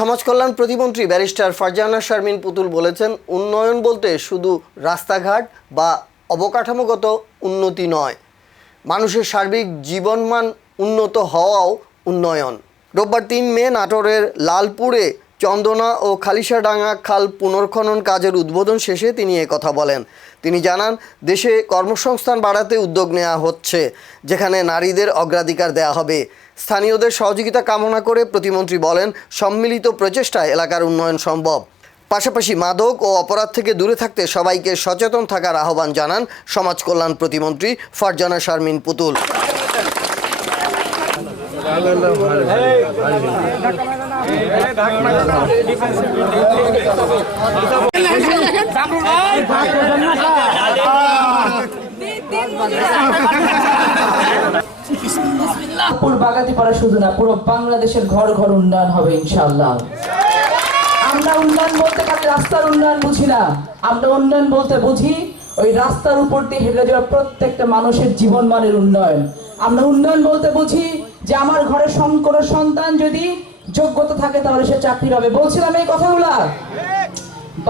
সমাজ কল্যাণ প্রতিমন্ত্রী ব্যারিস্টার ফারজানা শারমিন পুতুল বলেছেন, উন্নয়ন বলতে শুধু রাস্তাঘাট বা অবকাঠামোগত উন্নতি নয়, মানুষের সার্বিক জীবনমান উন্নত হওয়াও উন্নয়ন। রোববার ৩ মে নাটোরের লালপুরে চন্দনা ও খালিশাডাঙ্গা খাল পুনর্খনন কাজের উদ্বোধন শেষে তিনি কথা বলেন। তিনি জানান, দেশে কর্মসংস্থান বাড়াতে উদ্যোগ নেওয়া হচ্ছে, যেখানে নারীদের অগ্রাধিকার দেওয়া হবে। স্থানীয়দের সহযোগিতা কামনা করে প্রতিমন্ত্রী বলেন, সম্মিলিত প্রচেষ্টায় এলাকার উন্নয়ন সম্ভব। পাশাপাশি মাদক ও অপরাধ থেকে দূরে থাকতে সবাইকে সচেতন থাকার আহ্বান জানান সমাজ কল্যাণ প্রতিমন্ত্রী ফারজানা শারমিন পুতুল। বাগাতিপাড়া শুধু না, পুরো বাংলাদেশের ঘর ঘর উন্নয়ন হবে ইনশাআল্লাহ। আমরা উন্নয়ন বলতে খালি রাস্তার উন্নয়ন বুঝি না, আমরা উন্নয়ন বলতে বুঝি ওই রাস্তার উপর দিয়ে হেঁটে যাওয়া প্রত্যেকটা মানুষের জীবন মানের উন্নয়ন। আমরা উন্নয়ন বলতে বুঝি যে আমার ঘরে কোনো সন্তান যদি যোগ্যতা থাকে তাহলে সে চাকরি পাবে। বলছিলাম এই কথাগুলা।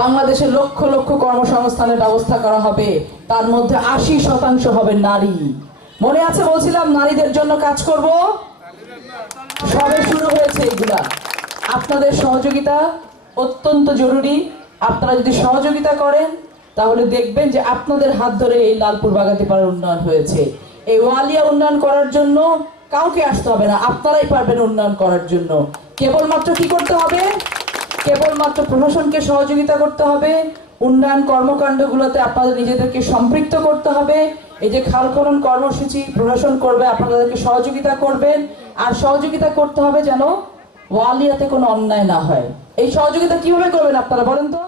বাংলাদেশে লক্ষ লক্ষ কর্মসংস্থানের ব্যবস্থা করা হবে, তার মধ্যে ৮০% হবে নারী। মনে আছে বলছিলাম নারীদের জন্য কাজ করব, সবে শুরু হয়েছে এগুলা। আপনাদের সহযোগিতা অত্যন্ত জরুরি। আপনারা যদি সহযোগিতা করেন তাহলে দেখবেন যে আপনাদের হাত ধরে এই লালপুর বাগাতিপাড়ার উন্নয়ন হয়েছে। এই ওয়ালিয়া উন্নয়ন করার জন্য কাউকে আসতে হবে না, আপনারাই পারবেন উন্নয়ন করার জন্য। কেবলমাত্র কি করতে হবে? কেবলমাত্র প্রশাসনকে সহযোগিতা করতে হবে। উন্নয়ন কর্মকাণ্ডগুলোতে আপনাদের নিজেদেরকে সম্পৃক্ত করতে হবে। এই যে খাল খনন কর্মসূচি প্রশাসন করবে, আপনাদেরকে সহযোগিতা করবেন। আর সহযোগিতা করতে হবে যেন ওয়ালিয়াতে কোনো অন্যায় না হয়। এই সহযোগিতা কিভাবে করবেন আপনারা বলেন তো?